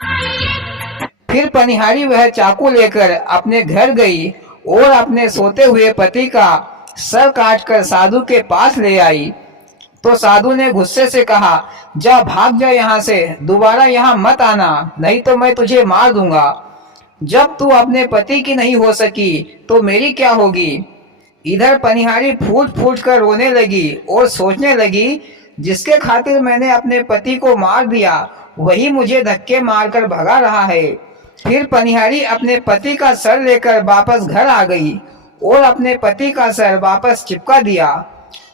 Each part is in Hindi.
फिर पनिहारी वह चाकू लेकर अपने घर गई और अपने सोते हुए पति का सर काटकर साधु के पास ले आई। तो साधु ने गुस्से से कहा, जा भाग जा यहाँ से, दोबारा यहाँ मत आना, नहीं तो मैं तुझे मार दूंगा। जब तू अपने पति की नहीं हो सकी तो मेरी क्या होगी। इधर पनिहारी फूट फूट कर रोने लगी और सोचने लगी, जिसके खातिर मैंने अपने पति को मार दिया वही मुझे धक्के मारकर भगा रहा है। फिर पनिहारी अपने पति का सर लेकर वापस घर आ गई और अपने पति का सर वापस चिपका दिया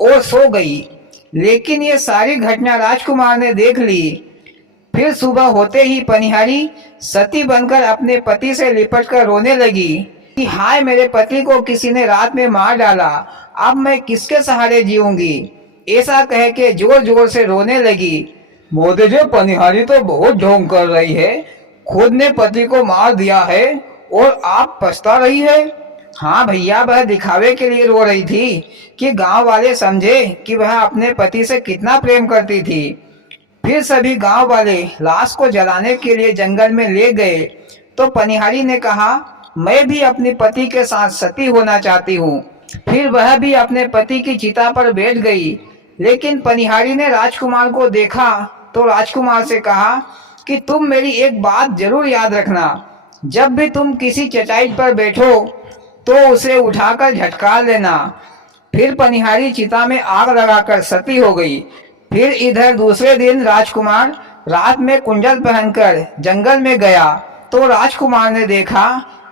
और सो गई। लेकिन ये सारी घटना राजकुमार ने देख ली। फिर सुबह होते ही पनिहारी सती बनकर अपने पति से लिपटकर रोने लगी कि हाय, मेरे पति को किसी ने रात में मार डाला, अब मैं किसके सहारे जीऊंगी। ऐसा कह के जोर जोर से रोने लगी। मोदी जी, पनिहारी तो बहुत ढोंग कर रही है, खुद ने पति को मार दिया है और आप पछता रही है। हाँ भैया, वह दिखावे के लिए रो रही थी कि गांव वाले समझे कि वह अपने पति से कितना प्रेम करती थी। फिर सभी गांव वाले लाश को जलाने के लिए जंगल में ले गए तो पनिहारी ने कहा, मैं भी अपने पति के साथ सती होना चाहती हूँ। फिर वह भी अपने पति की चिता पर बैठ गई। लेकिन पनिहारी ने राजकुमार को देखा तो राजकुमार से कहा कि तुम मेरी एक बात जरूर याद रखना, जब भी तुम किसी चटाई पर बैठो तो उसे उठाकर झटकार लेना। फिर पनिहारी चिता में आग लगाकर सती हो गई। फिर इधर दूसरे दिन राजकुमार रात में कुंडल पहनकर जंगल में गया तो राजकुमार ने देखा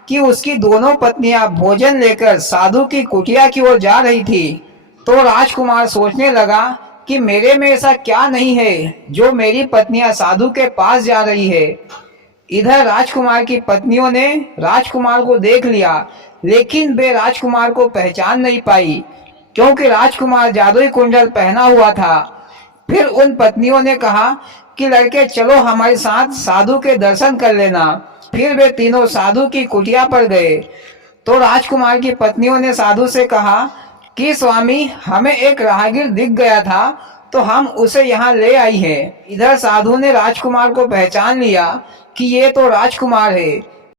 कि उसकी दोनों पत्नियां भोजन लेकर साधु की कुटिया की ओर जा रही थी। तो राजकुमार सोचने लगा कि मेरे में ऐसा क्या नहीं है जो मेरी पत्नियां साधु के पास जा रही है। इधर राजकुमार की पत्नियों ने राजकुमार को देख लिया, लेकिन वे राजकुमार को पहचान नहीं पाई क्योंकि राजकुमार जादुई कुंडल पहना हुआ था। फिर उन पत्नियों ने कहा कि लड़के चलो हमारे साथ साधु के दर्शन कर लेना। फिर वे तीनों साधु की कुटिया पर गए तो राजकुमार की पत्नियों ने साधु से कहा कि स्वामी, हमें एक राहगीर दिख गया था तो हम उसे यहाँ ले आई है। इधर साधु ने राजकुमार को पहचान लिया कि ये तो राजकुमार है।